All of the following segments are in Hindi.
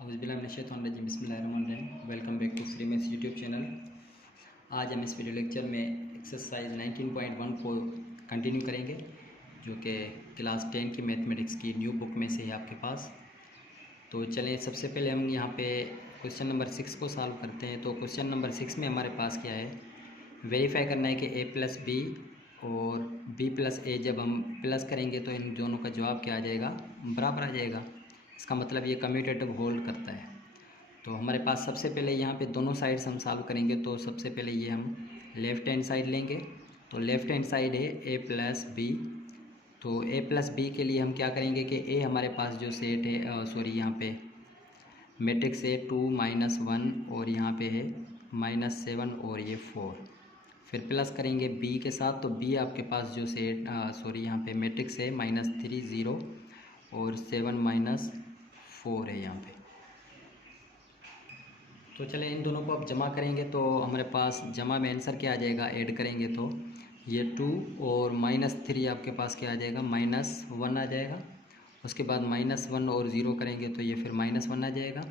औज़ुबिल्लाहिमिनश्शैतानिर्रजीम बिस्मिल्लाहिर्रहमानिर्रहीम। Welcome back to free maths YouTube channel. आज हम इस वीडियो लेक्चर में एक्सरसाइज 19.1 को कंटिन्यू करेंगे, जो कि क्लास 10 की मैथमेटिक्स की न्यू बुक में से है आपके पास। तो चलें, सबसे पहले हम यहाँ पे क्वेश्चन नंबर 6 को सॉल्व करते हैं। तो क्वेश्चन नंबर 6 में हमारे पास क्या है, वेरीफाई करना है कि a प्लस बी और b प्लस ए जब हम प्लस करेंगे तो इन दोनों का जवाब क्या आ जाएगा, बराबर आ जाएगा। इसका मतलब ये कम्यूटेटिव होल्ड करता है। तो हमारे पास सबसे पहले यहाँ पे दोनों साइड्स हम सॉल्व करेंगे। तो सबसे पहले ये हम लेफ़्ट हैंड साइड लेंगे। तो लेफ़्ट हैंड साइड है a प्लस बी। तो a प्लस बी के लिए हम क्या करेंगे कि a हमारे पास जो सेट है, यहाँ पे मैट्रिक्स है 2 -1 और यहाँ पे है -7 और ये 4। फिर प्लस करेंगे b के साथ। तो b आपके पास जो सेट यहाँ पे मैट्रिक्स है -3 0 और 7 -4 है यहाँ पे। तो चलें, इन दोनों को अब जमा करेंगे तो हमारे पास जमा में आंसर क्या आ जाएगा, ऐड करेंगे तो ये 2 और -3 आपके पास क्या आ जाएगा, -1 आ जाएगा। उसके बाद -1 और 0 करेंगे तो ये फिर -1 आ जाएगा।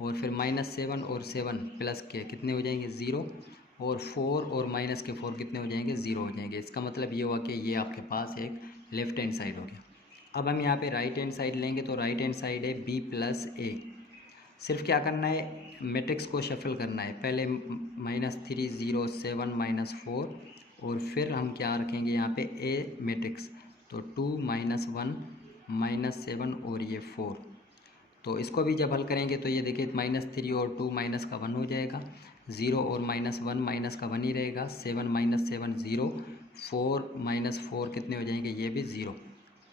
और फिर -7 और 7 प्लस के कितने हो जाएंगे, 0। और 4 और -4 कितने हो जाएंगे, 0 हो जाएंगे। इसका मतलब ये हुआ कि ये आपके पास एक लेफ़्ट हैंड साइड हो गया। अब हम यहाँ पे राइट हैंड साइड लेंगे। तो राइट हैंड साइड है b प्लस ए। सिर्फ क्या करना है, मैट्रिक्स को शफल करना है। पहले -3 0 7 -4 और फिर हम क्या रखेंगे यहाँ पे a मैट्रिक्स। तो 2 -1 -7 और ये 4। तो इसको भी जब हल करेंगे तो ये देखिए -3 और 2 माइनस का 1 हो जाएगा, 0 और -1 माइनस का 1 ही रहेगा, 7 -7 0, 4 -4 कितने हो जाएंगे, ये भी 0।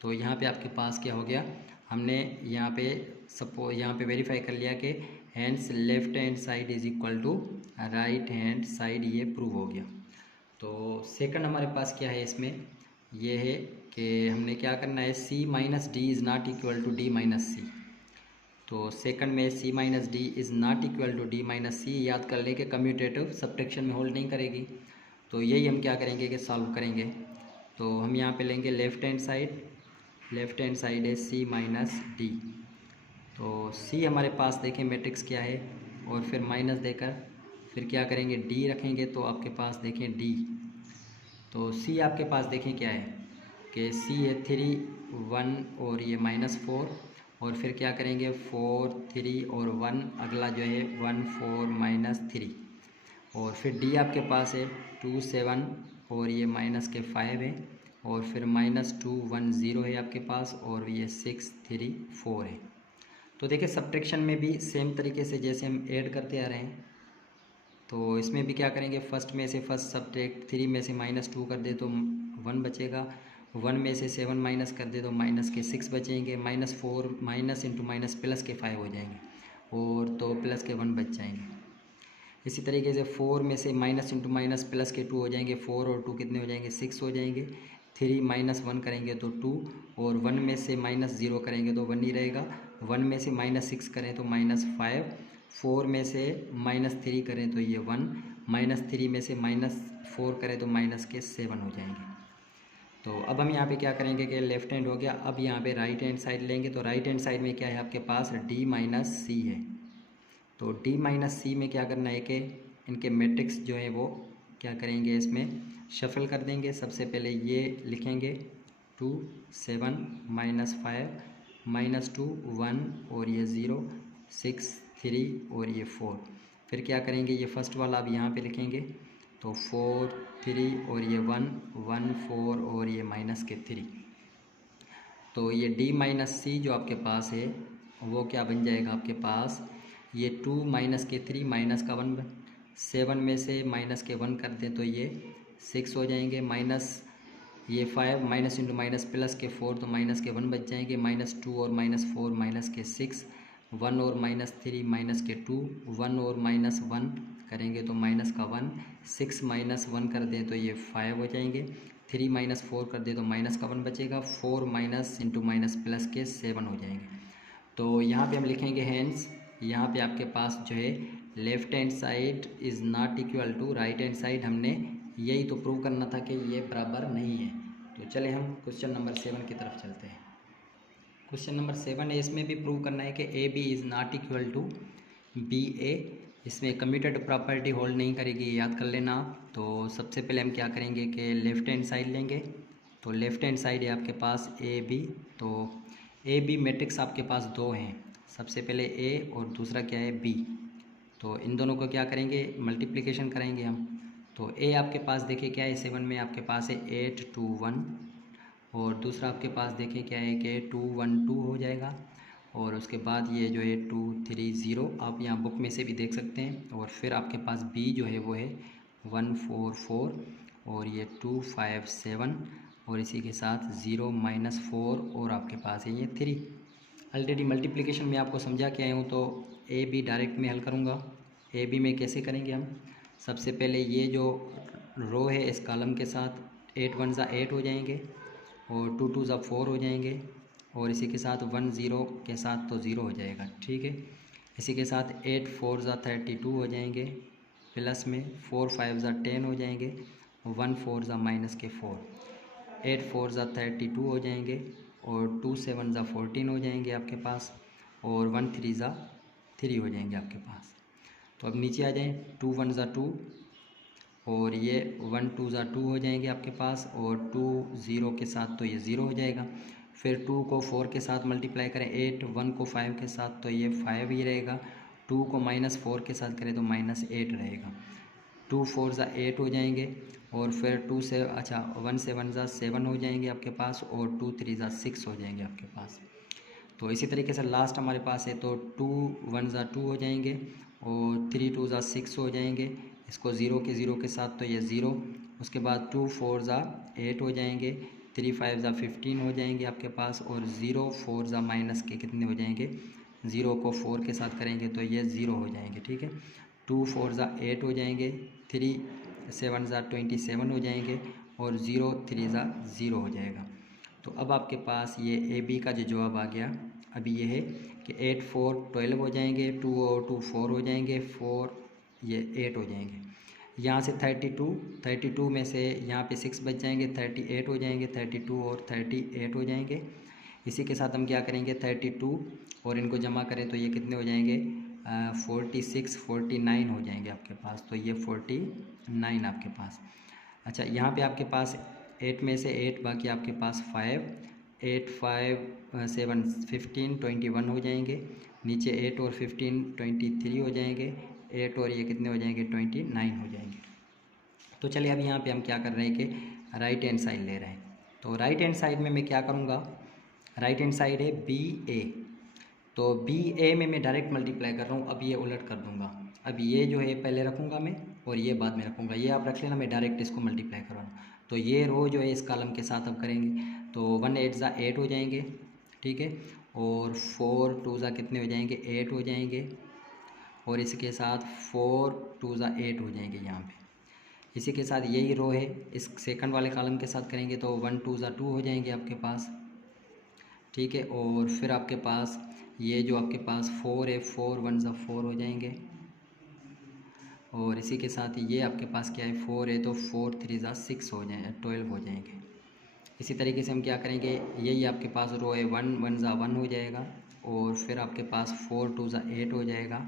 तो यहाँ पे आपके पास क्या हो गया, हमने यहाँ पे वेरीफाई कर लिया कि hands left hand side is equal to right hand side, ये प्रूव हो गया। तो सेकंड हमारे पास क्या है, इसमें ये है कि हमने क्या करना है, c - d is not equal to d - c। तो सेकंड में c - d is not equal to d - c याद कर ले कि कम्यूटेटिव सब्ट्रैक्शन में होल्ड नहीं करेगी। तो यही हम क्या करेंगे कि सॉल्व करेंगे। तो हम यहाँ पे लेंगे लेफ़्ट हैंड साइड है c - d। तो c हमारे पास देखें मैट्रिक्स क्या है, और फिर माइनस देकर फिर क्या करेंगे, d रखेंगे। तो आपके पास देखें d, तो c आपके पास देखें क्या है कि c है 3 1 और ये -4। और फिर क्या करेंगे 4 3 और 1, अगला जो है 1 4 -3। और फिर d आपके पास है 2 7 और ये -5 है। और फिर -2 1 0 है आपके पास, और ये 6 3 4 है। तो देखिए सब्ट्रैक्शन में भी सेम तरीके से जैसे हम ऐड करते आ रहे हैं, तो इसमें भी क्या करेंगे, फर्स्ट में से फर्स्ट सब्ट्रैक्ट, 3 में से -2 कर दे तो 1 बचेगा, 1 में से 7 माइनस कर दे तो माइनस के 6 बचेंगे, -4 माइनस इंटू माइनस प्लस के 5 हो जाएंगे, और तो प्लस के 1 बच जाएंगे। इसी तरीके से 4 में से माइनस इंटू माइनस प्लस के 2 हो जाएंगे, 4 और 2 कितने हो जाएंगे, 6 हो जाएंगे। 3 -1 करेंगे तो 2, और 1 में से -0 करेंगे तो 1 ही रहेगा, 1 में से -6 करें तो -5, 4 में से -3 करें तो ये 1, -3 में से -4 करें तो -7 हो जाएंगे। तो अब हम यहाँ पे क्या करेंगे कि लेफ़्ट हैंड हो गया। अब यहाँ पे राइट हैंड साइड लेंगे। तो राइट हैंड साइड में क्या है आपके पास, d - c है। तो d - c में क्या करना है कि इनके मैट्रिक्स जो है वो क्या करेंगे, इसमें शफल कर देंगे। सबसे पहले ये लिखेंगे 2 7 -5 -2 1 और ये 0 6 3 और ये 4। फिर क्या करेंगे, ये फर्स्ट वाला अब यहाँ पे लिखेंगे। तो 4 3 और ये 1 1 4 और ये -3। तो ये d - c जो आपके पास है वो क्या बन जाएगा आपके पास, ये 2 -3 माइनस का 1, 7 में से माइनस के 1 कर दें तो ये 6 हो जाएंगे, माइनस ये 5 माइनस इंटू माइनस प्लस के 4 तो माइनस के 1 बच जाएंगे, -2 और -4 माइनस के 6, 1 और -3 माइनस के 2, 1 और -1 करेंगे तो माइनस का 1, 6 -1 कर दें तो ये 5 हो जाएंगे, 3 -4 कर दें तो माइनस का 1 बचेगा, 4 माइनस इंटू माइनस प्लस के 7 हो जाएंगे। तो यहाँ पे हम लिखेंगे हैंड्स, यहाँ पे आपके पास जो है left hand side is not equal to right hand side. हमने यही तो प्रूव करना था कि ये बराबर नहीं है। तो चले हम क्वेश्चन नंबर 7 की तरफ चलते हैं। क्वेश्चन नंबर 7 है, इसमें भी प्रूव करना है कि A B is not equal to B A. इसमें कम्यूटेटिव प्रॉपर्टी होल्ड नहीं करेगी, याद कर लेना आप। तो सबसे पहले हम क्या करेंगे कि लेफ़्ट हैंड साइड लेंगे। तो लेफ़्ट हैंड साइड है आपके पास ए बी। तो ए बी मैट्रिक्स आपके पास दो हैं, सबसे पहले ए और दूसरा क्या है बी। तो इन दोनों को क्या करेंगे, मल्टीप्लिकेशन करेंगे हम। तो ए आपके पास देखिए क्या है, 7 में आपके पास है 8 2 1, और दूसरा आपके पास देखिए क्या है कि 2 1 2 हो जाएगा। और उसके बाद ये जो है 2 3 0, आप यहाँ बुक में से भी देख सकते हैं। और फिर आपके पास बी जो है वो है 1 4 4, और ये 2 5 7, और इसी के साथ 0 -4, और आपके पास है ये 3। ऑलरेडी मल्टीप्लिकेशन में आपको समझा के आया हूँ, तो ए बी डायरेक्ट में हल करूँगा। ए बी में कैसे करेंगे हम, सबसे पहले ये जो रो है इस कॉलम के साथ 8 1 ज़ा 8 हो जाएंगे, और 2 2 ज़ा 4 हो जाएंगे, और इसी के साथ 1 0 के साथ तो 0 हो जाएगा, ठीक है। इसी के साथ 8 4 ज़ा 32 हो जाएंगे, प्लस में 4 5 ज़ा 10 हो जाएंगे, 1 4 ज़ा -4, 8 4 ज़ा 32 हो जाएंगे, और 2 7 ज़ा 14 हो जाएंगे आपके पास, और 1 3 ज़ा 3 हो जाएंगे आपके पास। तो अब नीचे आ जाएं, 2 1 ज़ा 2, और ये 1 2 ज़ा 2 हो जाएंगे आपके पास, और 2 0 के साथ तो ये 0 हो जाएगा। फिर 2 को 4 के साथ मल्टीप्लाई करें 8, 1 को 5 के साथ तो ये 5 ही रहेगा, 2 को -4 के साथ करें तो -8 रहेगा। 2 4 ज़ा 8 हो जाएंगे, और फिर 2 से 1 7 ज़ा 7 हो जाएंगे आपके पास, और 2 3 ज़ा 6 हो जाएंगे आपके पास। तो इसी तरीके से लास्ट हमारे पास है, तो 2 1 ज़ा 2 हो जाएंगे, और 3 2 ज़ा 6 हो जाएंगे। इसको 0 के साथ तो ये 0। उसके बाद 2 4 ज़ा 8 हो जाएंगे, 3 5 ज़ा 15 हो जाएंगे आपके पास, और 0 4 ज़ा माइनस के कितने हो जाएंगे, 0 को 4 के साथ करेंगे तो ये 0 हो जाएंगे, ठीक है। 2 4 ज़ा 8 हो जाएंगे, 3 7 ज़ा 27 हो जाएंगे, और 0 3 ज़ा 0 हो जाएगा। तो अब आपके पास ये ए बी का जो जवाब आ गया अभी ये है कि 8 4 12 हो जाएंगे, 2 और 2 4 हो जाएंगे, 4 ये 8 हो जाएंगे। यहाँ से 32 में से यहाँ पे 6 बच जाएंगे, 38 हो जाएंगे, 32 और 38 हो जाएंगे। इसी के साथ हम क्या करेंगे, 32 और इनको जमा करें तो ये कितने हो जाएंगे, 46 49 हो जाएंगे आपके पास। तो ये 49 आपके पास। अच्छा, यहाँ पे आपके पास 8 में से 8 बाकी आपके पास 5, 8 5 7 15 21 हो जाएंगे। नीचे 8 और 15 23 हो जाएंगे, 8 और ये कितने हो जाएंगे, 29 हो जाएंगे। तो चलिए अब यहाँ पे हम क्या कर रहे हैं कि राइट हैंड साइड ले रहे हैं। तो राइट हैंड साइड में मैं क्या करूँगा, राइट हैंड साइड है बी ए, तो बी ए में मैं डायरेक्ट मल्टीप्लाई कर रहा हूँ। अब ये उलट कर दूँगा, अब ये जो है पहले रखूँगा मैं और ये बाद में रखूँगा। ये आप रख लेना, मैं डायरेक्ट इसको मल्टीप्लाई कर रहा हूँ। तो ये रो जो है इस कॉलम के साथ अब करेंगे, तो 1 8 ज़ा 8 हो जाएंगे, ठीक है। और 4 2 ज़ा कितने हो जाएंगे, 8 हो जाएंगे, और इसके साथ 4 2 ज़ा 8 हो जाएंगे यहाँ पे। इसी के साथ यही रो है इस सेकंड वाले कॉलम के साथ करेंगे, तो 1 2 ज़ा 2 हो जाएंगे आपके पास, ठीक है। और फिर आपके पास ये जो आपके पास 4 है, 4 1 ज़ा 4 हो जाएंगे, और इसी के साथ ये आपके पास क्या है, 4 है, तो 4 3 ज़ा 6 हो जाए 12 हो जाएंगे। इसी तरीके से हम क्या करेंगे, यही आपके पास रो है, 1 1 ज़ा 1 हो जाएगा, और फिर आपके पास 4 2 ज़ा 8 हो जाएगा,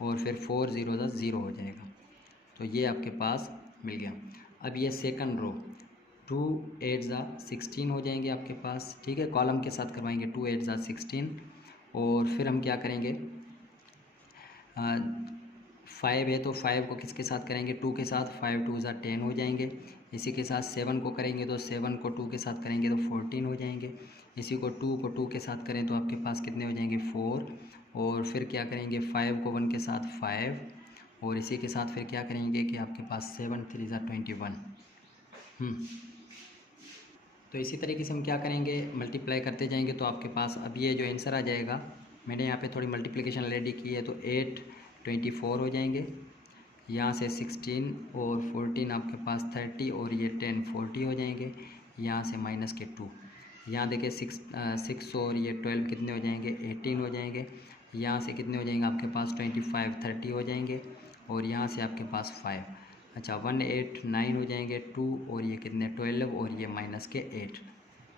और फिर 4 0 ज़ा 0 हो जाएगा। तो ये आपके पास मिल गया। अब ये सेकंड रो 2 8 ज़ा 16 हो जाएंगे आपके पास, ठीक है। कॉलम के साथ करवाएंगे 2 8 ज़ा 16, और फिर हम क्या करेंगे, 5 है तो 5 को किसके साथ करेंगे, 2 के साथ, 5 2 ज़ा 10 हो जाएंगे। इसी के साथ 7 को करेंगे तो 7 को 2 के साथ करेंगे तो 14 हो जाएंगे। इसी को 2 के साथ करें तो आपके पास कितने हो जाएंगे, 4। और फिर क्या करेंगे, 5 को 1 के साथ 5, और इसी के साथ फिर क्या करेंगे कि आपके पास 7 3 ज़ा 21। तो इसी तरीके से हम क्या करेंगे, मल्टीप्लाई करते जाएंगे तो आपके पास अब ये जो आंसर आ जाएगा, मैंने यहाँ पे थोड़ी मल्टीप्लिकेशन रेडी की है, तो 8 24 हो जाएंगे। यहाँ से 16 और 14 आपके पास 30, और ये 10 40 हो जाएंगे। यहाँ से माइनस के 2, यहाँ देखिए 6 और ये 12 कितने हो जाएंगे, 18 हो जाएंगे। यहाँ से कितने हो जाएंगे आपके पास 25 30 हो जाएंगे, और यहाँ से आपके पास 5। अच्छा, 1 8 9 हो जाएंगे, 2 और ये कितने 12, और ये माइनस के 8।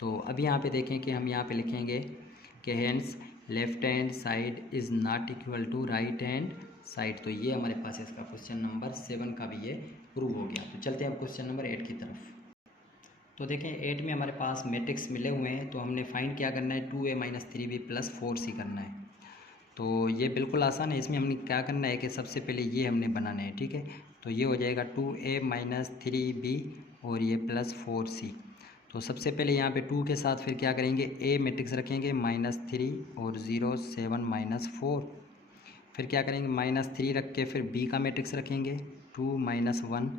तो अब यहाँ पे देखें कि हम यहाँ पे लिखेंगे कि hands left hand side is not equal to right hand side. तो ये हमारे पास इसका क्वेश्चन नंबर 7 का भी ये प्रूव हो गया। तो चलते हैं अब क्वेश्चन नंबर 8 की तरफ। तो देखें 8 में हमारे पास मैट्रिक्स मिले हुए हैं, तो हमने फाइंड क्या करना है, 2a minus 3b plus 4c करना है। तो ये बिल्कुल आसान है। इसमें हमने क्या करना है कि सबसे पहले ये हमने बनाना है, ठीक है। तो ये हो जाएगा 2a माइनस 3b और ये प्लस 4c। तो सबसे पहले यहाँ पे 2 के साथ फिर क्या करेंगे, a मैट्रिक्स रखेंगे -3 और 0 7 -4। फिर क्या करेंगे, -3 रख के फिर b का मैट्रिक्स रखेंगे 2 -1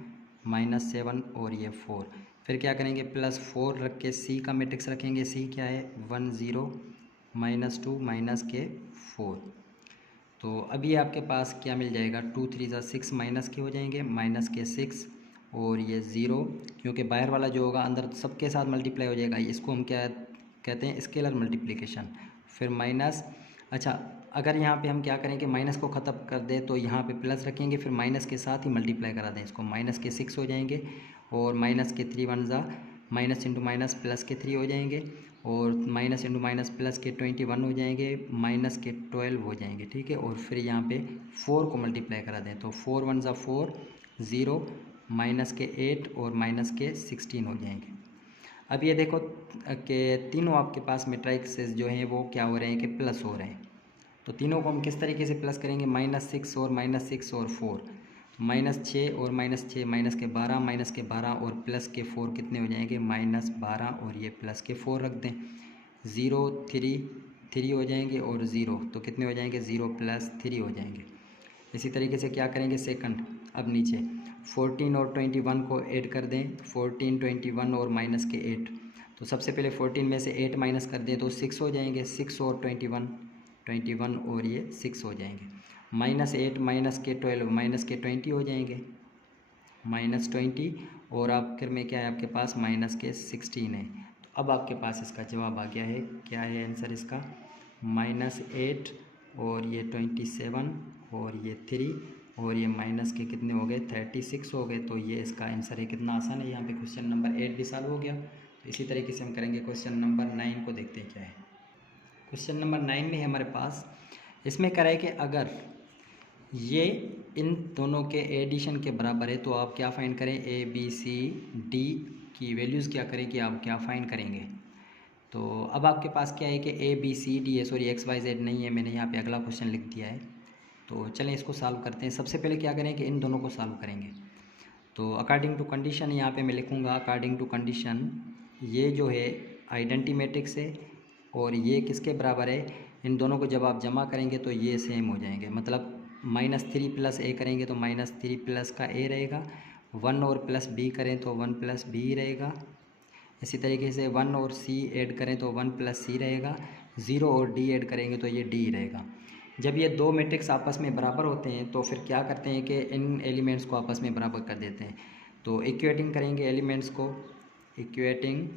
-7 और ये 4। फिर क्या करेंगे, +4 रख के c का मैट्रिक्स रखेंगे। c क्या है 1 0 -2 -4। तो अभी आपके पास क्या मिल जाएगा, 2 3 6 माइनस के हो जाएंगे, -6 और ये 0, क्योंकि बाहर वाला जो होगा अंदर सबके साथ मल्टीप्लाई हो जाएगा। इसको हम क्या कहते हैं, स्केलर मल्टीप्लिकेशन। फिर माइनस, अच्छा अगर यहाँ पे हम क्या करेंगे, माइनस को ख़त्म कर दें तो यहाँ पे प्लस रखेंगे, फिर माइनस के साथ ही मल्टीप्लाई करा दें इसको। -6 हो जाएंगे और -3 1 ज़ा माइनस इंटू माइनस प्लस के 3 हो जाएंगे और माइनस इंटू माइनस प्लस के 21 हो जाएंगे, -12 हो जाएंगे, ठीक है। और फिर यहाँ पे 4 को मल्टीप्लाई करा दें तो 4 1 ज़ा 4 0 -8 और -16 हो जाएंगे। अब ये देखो कि तीनों आपके पास मैट्रिक्सेस जो हैं वो क्या हो रहे हैं कि प्लस हो रहे हैं। तो तीनों को हम किस तरीके से प्लस करेंगे, -6 और -6 और 4, -6 और -6 माइनस के 12 और प्लस के 4 कितने हो जाएंगे, -12 और ये प्लस के 4 रख दें। 0 3 हो जाएंगे और 0 तो कितने हो जाएंगे, 0 + 3 हो जाएंगे। इसी तरीके से क्या करेंगे सेकंड, अब नीचे 14 और 21 को ऐड कर दें, 14 21 और -8। तो सबसे पहले 14 में से 8 माइनस कर दें तो 6 हो जाएंगे, 6 और 21 और ये 6 हो जाएंगे। -8 -12 -20 हो जाएंगे, -20 और आखिर में क्या है आपके पास -16 है। तो अब आपके पास इसका जवाब आ गया है, क्या है आंसर इसका, -8 और ये 27 और ये 3 और ये माइनस के कितने हो गए, 36 हो गए। तो ये इसका आंसर है। कितना आसान है, यहाँ पे क्वेश्चन नंबर 8 भी सॉल्व हो गया। तो इसी तरीके से हम करेंगे क्वेश्चन नंबर 9 को, देखते हैं क्या है। क्वेश्चन नंबर 9 में है हमारे पास, इसमें कह रहा है कि अगर ये इन दोनों के एडिशन के बराबर है तो आप क्या फाइंड करें, ए बी सी डी की वैल्यूज़ क्या करें कि आप क्या फाइंड करेंगे। तो अब आपके पास क्या है कि ए बी सी डी है, सॉरी एक्स वाई जेड नहीं है, मैंने यहाँ पे अगला क्वेश्चन लिख दिया है। तो चलें इसको सॉल्व करते हैं। सबसे पहले क्या करें कि इन दोनों को सॉल्व करेंगे। तो अकॉर्डिंग टू कंडीशन यहाँ पे मैं लिखूँगा, अकॉर्डिंग टू कंडीशन ये जो है आइडेंटिटी मैट्रिक्स है और ये किसके बराबर है, इन दोनों को जब आप जमा करेंगे तो ये सेम हो जाएंगे। मतलब -3 + a करेंगे तो -3 प्लस का a रहेगा, 1 और प्लस b करें तो 1 + b रहेगा। इसी तरीके से 1 और c ऐड करें तो 1 + c रहेगा, 0 और d ऐड करेंगे तो ये d रहेगा। जब ये दो मैट्रिक्स आपस में बराबर होते हैं तो फिर क्या करते हैं कि इन एलिमेंट्स को आपस में बराबर कर देते हैं। तो इक्वेटिंग करेंगे एलिमेंट्स को, इक्वेटिंग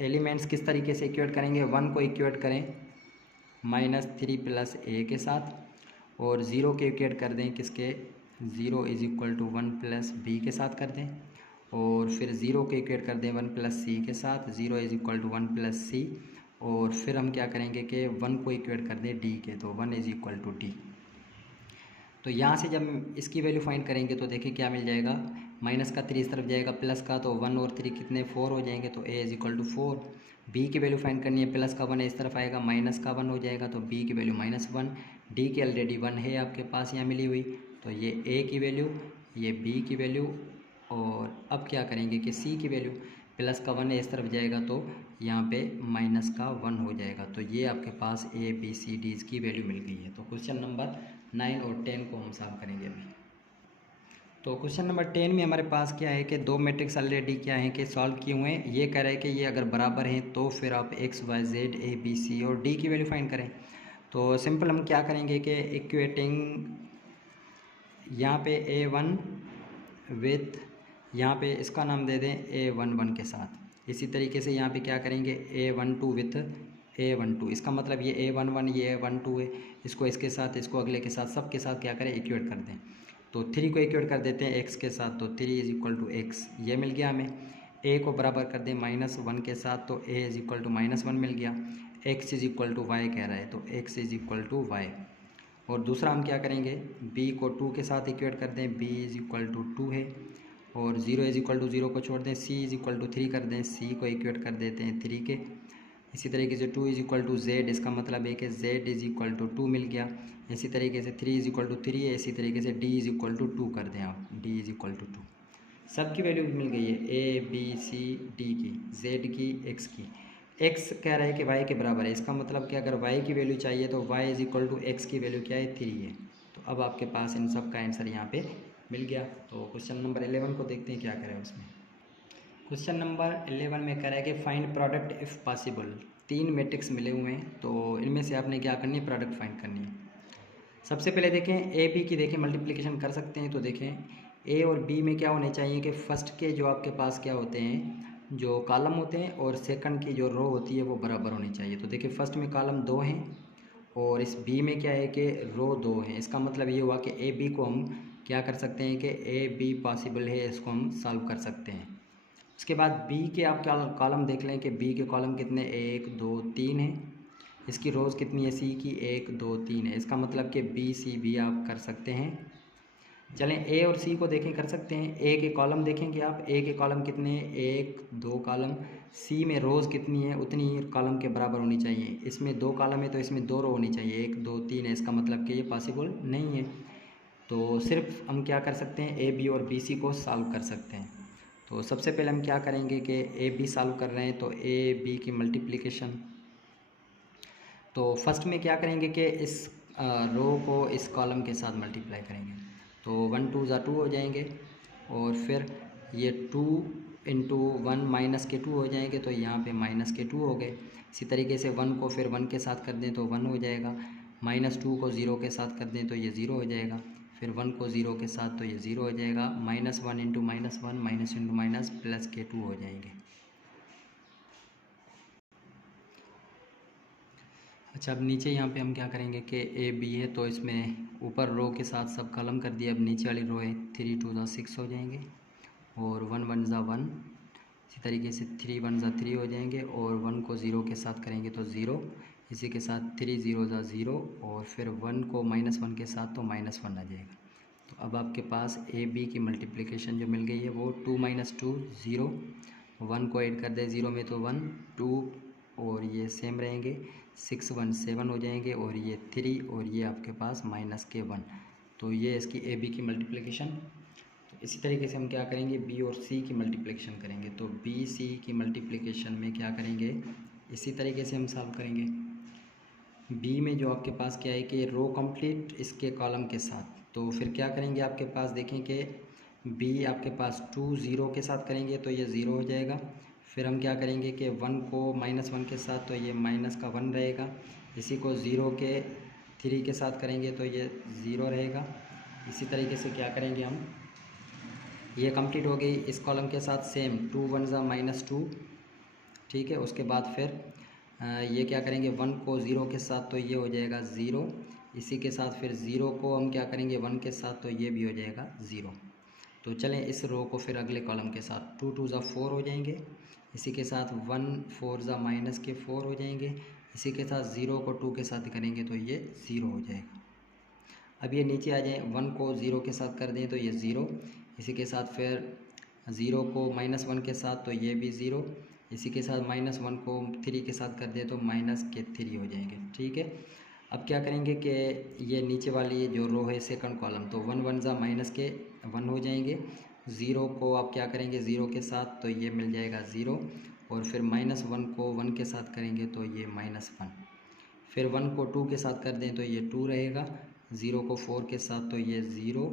एलिमेंट्स किस तरीके से इक्वेट करेंगे, 1 को इक्वेट करें -3 + a के साथ और 0 के इक्वेट कर दें किसके, 0 = 1 + b के साथ कर दें और फिर 0 के इक्वेट कर दें 1 + c के साथ, 0 = 1 + c और फिर हम क्या करेंगे कि 1 को इक्वेट कर दें d के, तो 1 = d। तो यहाँ से जब इसकी वैल्यू फाइंड करेंगे तो देखिए क्या मिल जाएगा, माइनस का 3 इस तरफ जाएगा, प्लस का तो 1 और 3 कितने 4 हो जाएंगे, तो a = 4। b की वैल्यू फाइंड करनी है, प्लस का 1 इस तरफ आएगा, माइनस का 1 हो जाएगा, तो b की वैल्यू -1। d की ऑलरेडी 1 है आपके पास यहाँ मिली हुई, तो ये a की वैल्यू, ये b की वैल्यू और अब क्या करेंगे कि c की वैल्यू, प्लस का 1 इस तरफ जाएगा तो यहाँ पे माइनस का 1 हो जाएगा। तो ये आपके पास a b c d की वैल्यू मिल गई है। तो क्वेश्चन नंबर 9 और 10 को हम सॉल्व करेंगे अभी। तो क्वेश्चन नंबर 10 में हमारे पास क्या है कि दो मैट्रिक्स ऑलरेडी क्या है कि सॉल्व किए हुए हैं। ये कह रहा है कि ये अगर बराबर हैं तो फिर आप x y z a b c और d की वैल्यू फाइंड करें। तो सिंपल हम क्या करेंगे कि इक्वेटिंग यहाँ पे a1 विथ यहाँ पे इसका नाम दे दें a11 के साथ। इसी तरीके से यहाँ पे क्या करेंगे a12 विथ a12, इसका मतलब ये a11 ये a12 है, इसको इसके साथ, इसको अगले के साथ, सब के साथ क्या करें इक्वेट कर दें। तो 3 को इक्वेट कर देते हैं x के साथ, तो 3 = x, ये मिल गया हमें। ए को बराबर कर दें -1 के साथ, तो ए इज इक्वल टू -1 मिल गया। X is equal to Y कह रहा है, तो X is equal to Y. और दूसरा हम क्या करेंगे, बी को 2 के साथ इक्वेट कर दें, बी इज इक्वल टू 2 है। और 0 इज इक्वल टू 0 को छोड़ दें, सी इज इक्वल टू 3 कर दें, सी को इक्वेट कर देते हैं 3 के। इसी तरीके से 2 इज इक्वल टू जेड, इसका मतलब है कि जेड इज इक्वल टू 2 मिल गया। इसी तरीके से 3 इज इक्वल टू 3 है। इसी तरीके से डी इज इक्वल टू 2 कर दें आप, डी इज इक्वल टू 2। सबकी वैल्यू मिल गई है, ए बी सी डी की, जेड की, एक्स की। एक्स कह रहा है कि वाई के बराबर है, इसका मतलब कि अगर वाई की वैल्यू चाहिए तो Y is equal to X की वैल्यू क्या है, 3 है। तो अब आपके पास इन सब का आंसर यहाँ पे मिल गया। तो क्वेश्चन नंबर 11 को देखते हैं क्या करें उसमें। क्वेश्चन नंबर 11 में कह रहा है कि find product if possible. 3 matrix मिले हुए हैं, तो इनमें से आपने क्या करनी है, प्रोडक्ट फाइंड करनी है। सबसे पहले देखें ए बी की, देखें मल्टीप्लिकेशन कर सकते हैं। तो देखें ए और बी में क्या होने चाहिए कि फर्स्ट के जो आपके पास क्या होते हैं, जो कॉलम होते हैं, और सेकंड की जो रो होती है वो बराबर होनी चाहिए। तो देखिए फर्स्ट में कॉलम 2 हैं और इस बी में क्या है कि रो 2 हैं। इसका मतलब ये हुआ कि ए बी को हम क्या कर सकते हैं कि ए बी पॉसिबल है, इसको हम सॉल्व कर सकते हैं। उसके बाद बी के आप कॉलम देख लें कि बी के कॉलम कितने, 1 2 3 हैं। इसकी रोज़ कितनी है, सी की 1 2 3 है। इसका मतलब कि बी सी भी आप कर सकते हैं। चलें ए और सी को देखें, कर सकते हैं। ए के कॉलम देखेंगे आप, ए के कॉलम कितने हैं, 1 2 कॉलम। सी में रोज़ कितनी है, उतनी ही कॉलम के बराबर होनी चाहिए। इसमें 2 कॉलम है तो इसमें 2 रो होनी चाहिए, 1 2 3 है। इसका मतलब कि ये पॉसिबल नहीं है। तो सिर्फ हम क्या कर सकते हैं, ए बी और बी सी को सॉल्व कर सकते हैं। तो सबसे पहले हम क्या करेंगे कि ए बी सॉल्व कर रहे हैं, तो ए बी की मल्टीप्लिकेशन। तो फर्स्ट में क्या करेंगे कि इस रो को इस कॉलम के साथ मल्टीप्लाई करेंगे, तो 1 2 ज़ा 2 हो जाएंगे। और फिर ये 2 इंटू 1 माइनस के 2 हो जाएंगे, तो यहाँ पे माइनस के 2 हो गए। इसी तरीके से 1 को फिर 1 के साथ कर दें तो 1 हो जाएगा। -2 को 0 के साथ कर दें तो ये 0 हो जाएगा। फिर 1 को 0 के साथ तो ये 0 हो जाएगा। -1 into -1 minus into minus plus के 2 हो जाएंगे। अच्छा, अब नीचे यहाँ पे हम क्या करेंगे कि ए बी है, तो इसमें ऊपर रो के साथ सब कॉलम कर दिया। अब नीचे वाली रो है, 3 2 ज़ा 6 हो जाएंगे और 1 1 ज़ा 1। इसी तरीके से 3 1 ज़ा 3 हो जाएंगे और 1 को 0 के साथ करेंगे तो 0। इसी के साथ 3 0 ज़ा 0 और फिर 1 को -1 के साथ तो -1 आ जाएगा। तो अब आपके पास ए बी की मल्टीप्लिकेशन जो मिल गई है वो 2 - 2 0। 1 को ऐड कर दे 0 में तो 1 2 और ये सेम रहेंगे। 6 1 7 हो जाएंगे और ये 3 और ये आपके पास -1। तो ये इसकी ए बी की मल्टीप्लिकेशन। तो इसी तरीके से हम क्या करेंगे, बी और सी की मल्टीप्लिकेशन करेंगे। तो बी सी की मल्टीप्लिकेशन में क्या करेंगे, इसी तरीके से हम सॉल्व करेंगे। बी में जो आपके पास क्या है कि रो कंप्लीट इसके कॉलम के साथ, तो फिर क्या करेंगे आपके पास देखें कि बी आपके पास 2 0 के साथ करेंगे तो ये 0 हो जाएगा। फिर हम क्या करेंगे कि 1 को -1 के साथ तो ये माइनस का 1 रहेगा। इसी को 0 के 3 के साथ करेंगे तो ये 0 रहेगा। इसी तरीके से क्या करेंगे हम, ये कंप्लीट हो गई इस कॉलम के साथ सेम 2 1 ज़ा -2, ठीक है। उसके बाद फिर ये क्या करेंगे, 1 को 0 के साथ तो ये हो जाएगा 0। इसी के साथ फिर 0 को हम क्या करेंगे 1 के साथ तो ये भी हो जाएगा 0। तो चलें इस रो को फिर अगले कॉलम के साथ 2 2 ज़ा 4 हो जाएंगे। इसी के साथ 1 4 ज़ा -4 हो जाएंगे। इसी के साथ 0 को 2 के साथ करेंगे तो ये 0 हो जाएगा। अब ये नीचे आ जाए, 1 को 0 के साथ कर दें तो ये 0। इसी के साथ फिर 0 को -1 के साथ तो ये भी 0। इसी के साथ -1 को 3 के साथ कर दें तो -3 हो जाएंगे, ठीक है। अब क्या करेंगे कि ये नीचे वाली जो रो है सेकंड कॉलम, तो 1 1 ज़ा -1 हो जाएंगे। 0 को आप क्या करेंगे 0 के साथ तो ये मिल जाएगा 0। और फिर -1 को 1 के साथ करेंगे तो ये -1। फिर 1 को 2 के साथ कर दें तो ये 2 रहेगा। 0 को 4 के साथ तो ये 0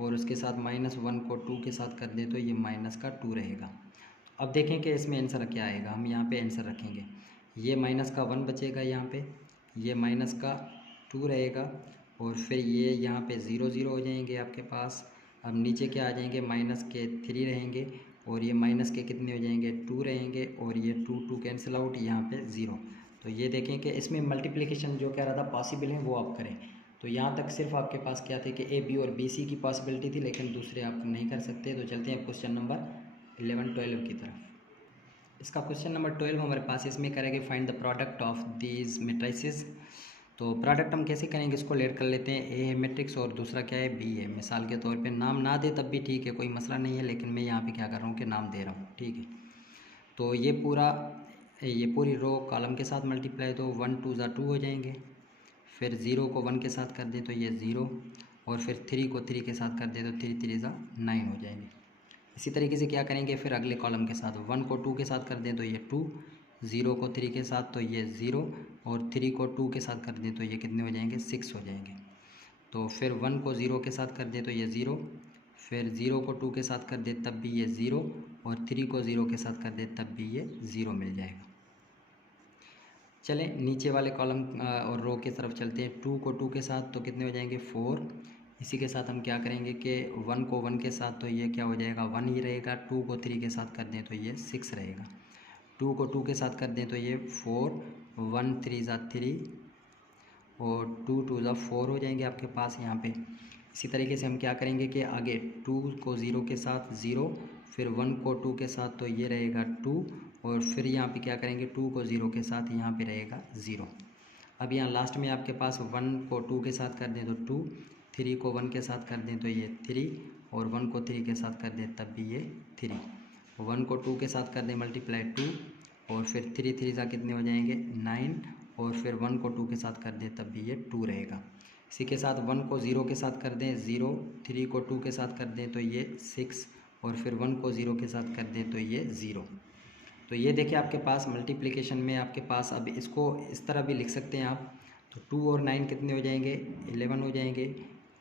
और उसके साथ -1 को 2 के साथ कर दें तो ये -2 रहेगा। अब देखें कि इसमें आंसर क्या आएगा। हम यहाँ पे आंसर रखेंगे, ये -1 बचेगा, यहाँ पे ये -2 रहेगा और फिर ये यहाँ पे 0 0 हो जाएंगे आपके पास। अब नीचे क्या आ जाएंगे, -3 रहेंगे और ये माइनस के कितने हो जाएंगे 2 रहेंगे और ये 2 2 कैंसिल आउट, यहाँ पे 0। तो ये देखें कि इसमें मल्टीप्लिकेशन जो कह रहा था पॉसिबल है वो आप करें। तो यहाँ तक सिर्फ आपके पास क्या थे कि ए बी और बी सी की पॉसिबिलिटी थी, लेकिन दूसरे आप नहीं कर सकते। तो चलते हैं क्वेश्चन नंबर 11 12 की तरफ। इसका क्वेश्चन नंबर 12 हमारे पास, इसमें करेंगे find the product of these matrices. तो प्रोडक्ट हम कैसे करेंगे, इसको लेट कर लेते हैं। ए है मैट्रिक्स और दूसरा क्या है, बी है। मिसाल के तौर पे नाम ना दे तब भी ठीक है, कोई मसला नहीं है, लेकिन मैं यहाँ पे क्या कर रहा हूँ कि नाम दे रहा हूँ, ठीक है। तो ये पूरी रो कॉलम के साथ मल्टीप्लाई, तो 1 2 ज़ा 2 हो जाएंगे। फिर 0 को 1 के साथ कर दें तो ये 0, और फिर 3 को 3 के साथ कर दें तो 3 3 ज़ा 9 हो जाएंगे। इसी तरीके से क्या करेंगे फिर अगले कॉलम के साथ, 1 को 2 के साथ कर दें तो ये 2, 0 को 3 के साथ तो ये 0, और 3 को 2 के साथ कर दें तो ये कितने हो जाएंगे, 6 हो जाएंगे। तो फिर 1 को 0 के साथ कर दें तो ये 0, फिर 0 को 2 के साथ कर दें तब भी ये 0, और 3 को 0 के साथ कर दें तब भी ये 0 मिल जाएगा। चलें नीचे वाले कॉलम और रो की तरफ चलते हैं। 2 को 2 के साथ तो कितने हो जाएंगे, 4। इसी के साथ हम क्या करेंगे कि 1 को 1 के साथ तो ये क्या हो जाएगा, 1 ही रहेगा। 2 को 3 के साथ कर दें तो ये 6 रहेगा। 2 को 2 के साथ कर दें तो ये 4, 1 3 ज़ा 3, और 2 2 ज़ा 4 हो जाएंगे आपके पास यहाँ पे। इसी तरीके से हम क्या करेंगे कि आगे 2 को 0 के साथ 0, फिर 1 को 2 के साथ तो ये रहेगा 2, और फिर यहाँ पे क्या करेंगे 2 को 0 के साथ यहाँ पे रहेगा 0। अब यहाँ लास्ट में आपके पास 1 को 2 के साथ कर दें तो 2, 3 को 1 के साथ कर दें तो ये 3, और 1 को 3 के साथ कर दें तब भी ये 3। 1 को 2 के साथ कर दें मल्टीप्लाई 2, और फिर 3 3 ज़ा कितने हो जाएंगे, 9, और फिर 1 को 2 के साथ कर दें तब भी ये 2 रहेगा। इसी के साथ 1 को 0 के साथ कर दें 0, 3 को 2 के साथ कर दें तो ये 6, और फिर 1 को 0 के साथ कर दें तो ये 0। तो ये देखिए आपके पास मल्टीप्लिकेशन में आपके पास, अब इसको इस तरह भी लिख सकते हैं आप। तो 2 और 9 कितने हो जाएंगे, 11 हो जाएंगे,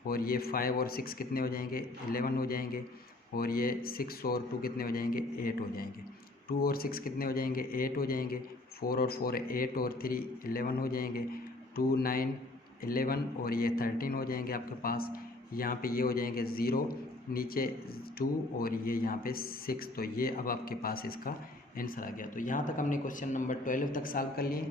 और ये 5 और 6 कितने हो जाएंगे, 11 हो जाएंगे, और ये 6 और 2 कितने हो जाएंगे, 8 हो जाएंगे। 2 और 6 कितने हो जाएंगे, 8 हो जाएंगे। 4 और 4 8, और 3 11 हो जाएंगे। 2 9 11, और ये 13 हो जाएंगे आपके पास। यहाँ पे ये हो जाएंगे 0, नीचे 2, और ये यहाँ पे 6। तो ये अब आपके पास इसका आंसर आ गया। तो यहाँ तक हमने क्वेश्चन नंबर 12 तक सॉल्व कर लिए।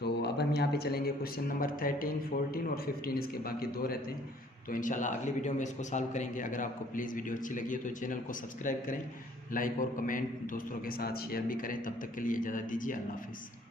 तो अब हम यहाँ पे चलेंगे क्वेश्चन नंबर 13, 14 और 15, इसके बाकी 2 रहते हैं। तो इंशाल्लाह अगली वीडियो में इसको सॉल्व करेंगे। अगर आपको प्लीज़ वीडियो अच्छी लगी है तो चैनल को सब्सक्राइब करें, लाइक और कमेंट दोस्तों के साथ शेयर भी करें। तब तक के लिए इजाज़त दीजिए, अल्लाह हाफ़िज़।